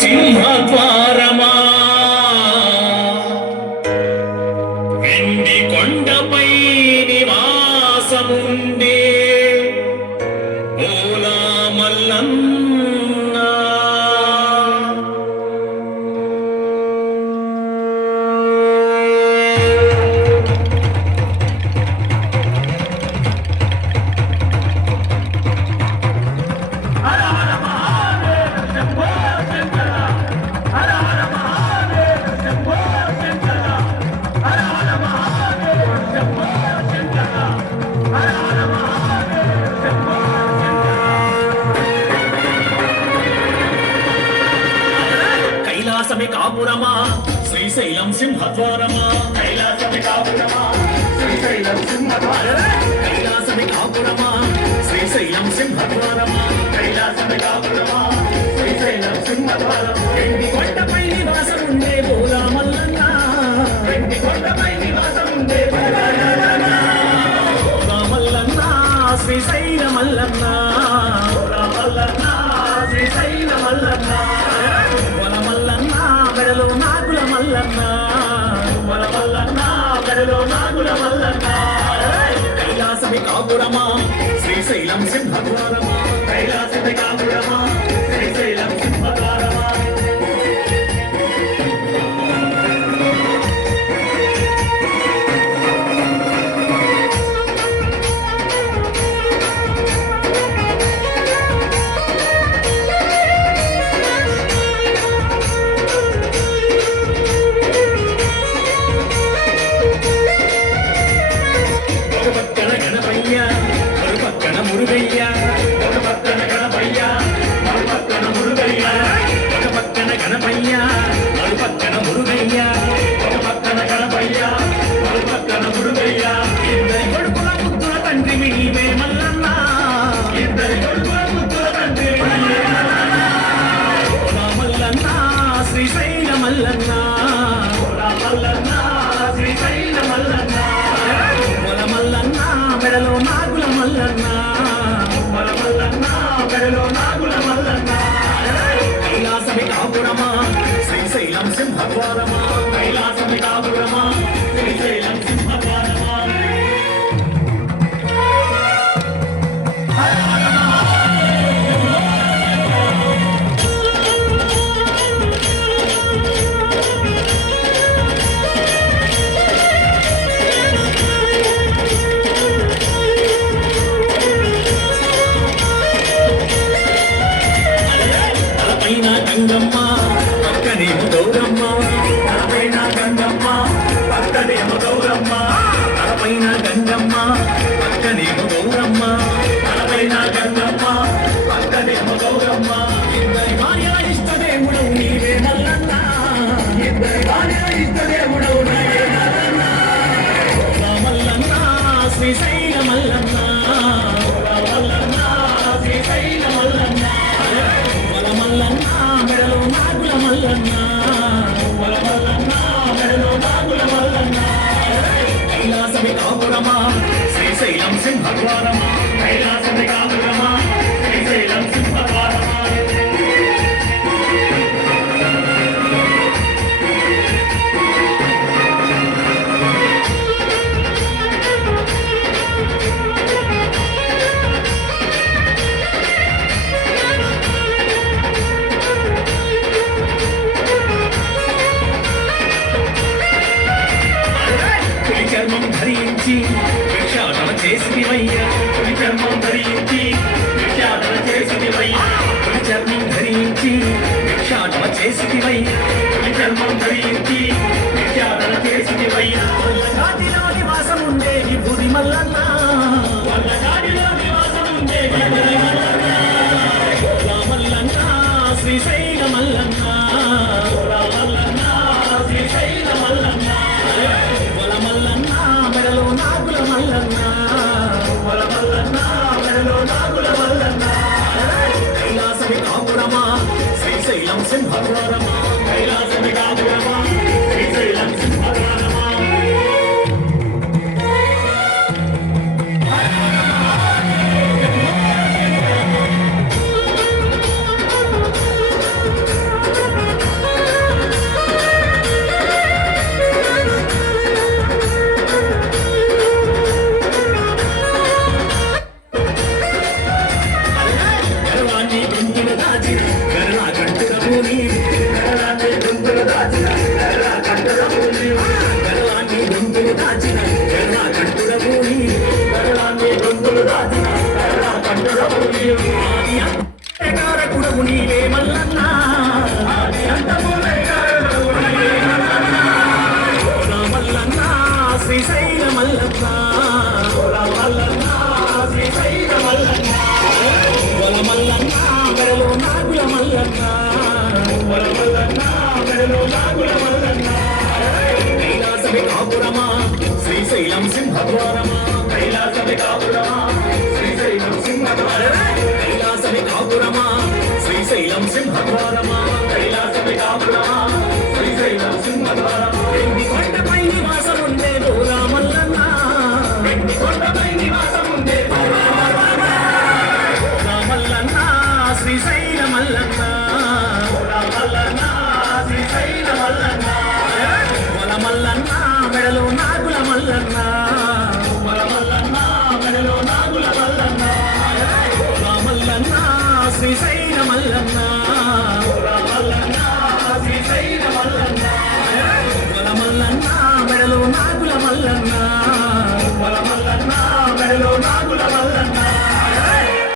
సింహద్వారమా వెండి కొండపై నివాసముండే ఓలా మల్లన్న కైలాసమే కాపురమా శ్రీశైలం సింహద్వారమా కైలాసమే కాపురమా శ్రీశైలం సింహద్వారమా కైలాసమే కాపురమా శ్రీశైలం సింహద్వారమా కైలాసమే కాపురమా శ్రీశైలం సింహద్వారమా వెండి కొండపై నివాసముండే ఓలా మల్లన్న వెండి కొండపై నివాసముండే ఓలా మల్లన్న శ్రీశైల మల్లన్న ఓలా మల్లన్న శ్రీశైల మల్లన్న గడలో నాగుల మల్లన్న మన మల్లన్న గడలో నాగుల మల్లన్న కైలాసమే కాపురమా శ్రీశైలం సింహద్వారమా కైలాసమే కాపురమా శ్రీశైలం సింహద్వారమా మెడలో నాగుల మల్లన్న మల్లన్న మెడలో నాగుల మల్లన్న కైలాసమే కాపురమా శ్రీశైలం సింహద్వారమా కైలాసమే కాపురమా శ్రీశైలం సింహద్వారమా గంగమ్మ పక్కనేమో గౌరమ్మ తలపైన గంగమ్మ పక్కనేమో గౌరమ్మ తలపైన గంగమ్మ పక్కనేమో గౌరమ్మ తలపైన గంగమ్మ పక్కనేమో గౌరమ్మ ఇద్దరి భార్య ఇష్టదేవుడవు నీవే మల్లన్న ఇద్దరి భార్య ఇష్టదేవుడవు నీవే మల్లన్న మల్లన్న శ్రీశైల మల్లన్న మల్లన్న శ్రీశైల మల్లన్న మల్లన్న మెడలో నాగుల మల్లన్న మల్లన్న మెడలో నాగుల మల్లన్న కైలాసమే కాపురమా శ్రీశైలం సింహద్వారమా కైలాసమే కాపురమా శ్రీశైలం సింహద్వారమా చర్మం ధరించి భిక్షాటన చేసివయ్యా చర్మం ధరించి భిక్షాటన చేసివయ్యా చర్మం ధరించి భిక్షాటన చేసివయ్యా చర్మం ధరించి భిక్షాటన చేసివయ్యా వల్లగాడిలో నివాసం ఉండే ఈ బుడి మల్లన్న వల్లగాడిలో నివాసం ఉండే ఈ బుడి మల్లన్న మల్లన్న శ్రీశైల మల్లన్న మల్లన్న శ్రీశైల మల్లన్న మెడలో నాగుల మల్లన్న మల్లన్న మెడలో నాగుల మల్లన్న కైలాసమే కాపురమా శ్రీశైలం సింహద్వారమా కైలాసమే కాపురమా శ్రీశైలం సింహద్వారమా వరమల్లన్న మెడలో నాగుల మల్లన్న కైలాసమే కాపురమా శ్రీశైలం సింహద్వారమా కైలాసమే కాపురమా శ్రీశైలం సింహద్వారమా కైలాసమే కాపురమా శ్రీశైలం సింహద్వారమా కైలాసమే కాపురమా శ్రీశైలం సింహద్వారమా వెండి కొండపై నివాసముందే రామల్లన్న వెండి కొండపై నివాసముందే రామల్లన్న శ్రీశైల మల్లన్న రామల్లన్న శ్రీశైల మల్లన్న వల మల్లన్న మెడలో